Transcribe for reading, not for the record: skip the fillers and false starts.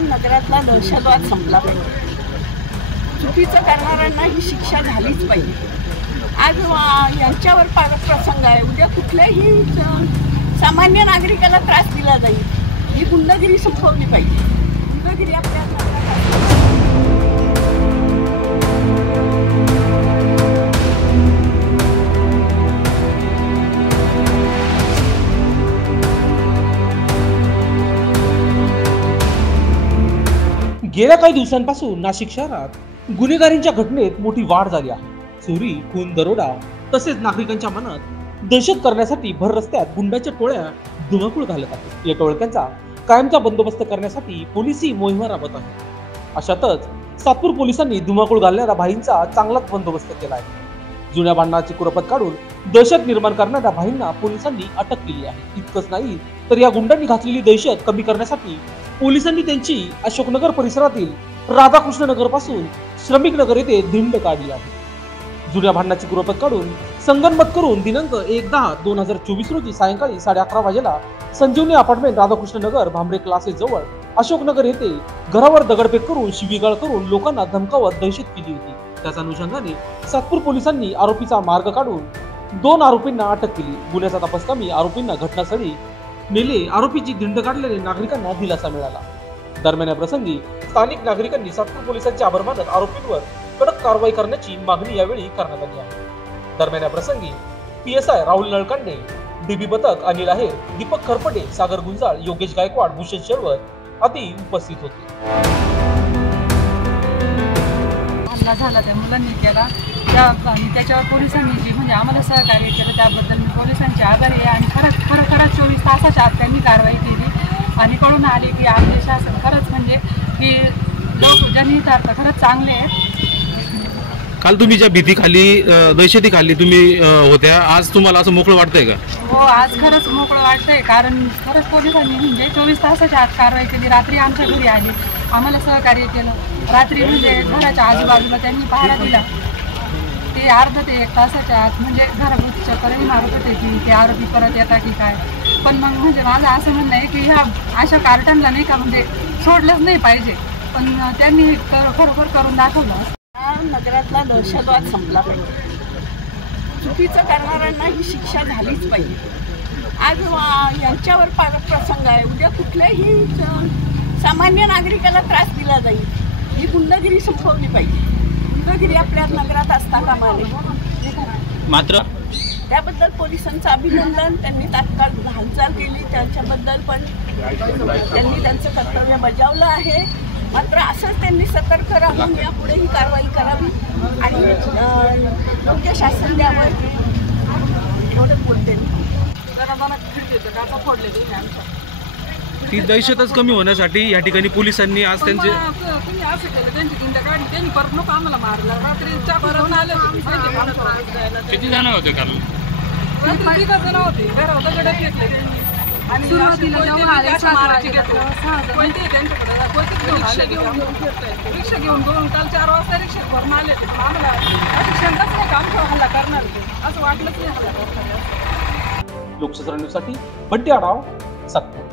नगरातला दहशतवाद संपला पाहिजे. चुकीचं करणाऱ्यांना ही शिक्षा झालीच पाहिजे. आज यांच्यावर प्रसंग आहे, उद्या कुठल्याही सामान्य नागरिकाला त्रास दिला जाईल. ही गुंडगिरी संपवली पाहिजे. गुंडगिरी आपल्या गेल्या काही दिवसांपासून नाशिक शहरात गुन्हेगारींच्या घटनेत मोठी वाढ झाली आहे. चोरी, खून, दरोडा तसेच नागरिकांच्या मनात दहशत करण्यासाठी भर रस्त्यात गुंडाच्या टोळ्या धुमाकूळ घालत आहेत. या टोळक्यांचा कायमचा बंदोबस्त करण्यासाठी पोलिसही मोहीम राबवत आहेत. अशातच सातपूर पोलिसांनी धुमाकूळ घालणाऱ्या भाईंचा चांगलाच बंदोबस्त केला आहे. जुन्या भांडणाची कुरपत काढून दहशत निर्माण करणाऱ्या भाईंना पोलिसांनी अटक केली आहे. इतकंच नाही तर या गुंडांनी घातलेली दहशत कमी करण्यासाठी पोलिसांनी त्यांची अशोकनगर परिसरातील राधाकृष्ण नगर पासून श्रमिक नगर येथे धिंड काढली आहे. जुन्या भांडणाची कुरपत काढून संगनमत करून दिनांक 1/10/2024 रोजी सायंकाळी 11:30 वाजेला संजीवनी अपार्टमेंट राधाकृष्ण नगर भांबरे क्लासेस जवळ अशोकनगर येथे घरावर दगडफेक करून शिवीगाळ करून लोकांना धमकावत दहशत केली होती. त्याच अनुषंगाने सातपूर पोलिसांनी आरोपीचा मार्ग काढून 2 आरोपींना अटक केली. गुन्ह्याचा तपास कमी आरोपींना घटनास्थळी नेले. आरोपीची धिंड काढल्याने नागरिकांना दिलासा मिळाला. दरम्यान या प्रसंगी स्थानिक नागरिकांनी सातपूर पोलिसांचे आभार मानत आरोपींवर कडक कारवाई करण्याची मागणी यावेळी करण्यात आली आहे. दरम्यान या प्रसंगी PSI राहुल नळकांडे, DB बतक, अनिल आहेर, दीपक खरपटे, सागर गुंजाळ, योगेश गायकवाड, भूषण शेरवर आदी उपस्थित होते. हल्ला झाला त्या मुलांनी केला त्याच्यावर पोलिसांनी जी म्हणजे आम्हाला सहकार्य केलं त्याबद्दल मी पोलिसांचे आभारी आहे. आणि खरंच 24 तासाच्या आत त्यांनी कारवाई केली आणि कळून आले की आपले शासन खरंच म्हणजे की लोक जनहितार्थ खरंच चांगले आहेत. काल तुम्ही ज्या भीतीखाली दहशतीखाली तुम्ही होत्या, आज तुम्हाला असं मोकळं वाटतंय का? हो, आज खरंच मोकळं वाटतंय. कारण खरंच पोलिसांनी म्हणजे 24 तासाच्या आत कारवाई केली. रात्री आमच्या घरी आली, आम्हाला सहकार्य केलं. रात्री म्हणजे घराच्या आजूबाजूला त्यांनी पहारा दिला. ते अर्धा ते 1 तासाच्या आत म्हणजे घराभोवती चक्करही मारत होते की ते आरोपी परत येतात की काय. पण मग म्हणजे माझं असं म्हणणं आहे की ह्या अशा कार्टनला नाही का म्हणजे सोडलंच नाही पाहिजे. पण त्यांनी खरोखर करून दाखवलं. नगरातला दहशतवाद संपला पाहिजे. चुकीचं करणाऱ्यांना ही शिक्षा झालीच पाहिजे. आज यांच्यावर प्रसंग आहे, उद्या कुठल्याही सामान्य नागरिकाला त्रास दिला जाईल. ही गुंडगिरी संपवली पाहिजे. गुंडगिरी आपल्या नगरात असता कामा नये. मात्र त्याबद्दल पोलिसांचं अभिनंदन. त्यांनी तात्काळ हालचाल केली, त्याच्याबद्दल पण त्यांनी त्यांचं कर्तव्य बजावलं आहे. मात्र असंच त्यांनी सतर्क राहून यापुढेही कारवाई करावी आणि योग्य शासन द्यावं एवढं बोलते. ती दहशतच कमी होण्यासाठी या ठिकाणी पोलिसांनी आज त्यांचे तुम्ही असं केलं, त्यांची धिंड काढली, त्यांनी परत नको आम्हाला मारलं. रात्रीच्या भरून आले. किती जण होते काल? 3 जण होते. घरावर दगड फेकले आणि सुरुवातीला रिक्षा घेऊन काल 4 वाजता रिक्षा भरून आले. आम्हाला अशी शंकाच नाही काम हल्ला करणार असं वाटलंच नाही. लोकशाही न्यूजसाठी बंटी आढाव, सातपूर.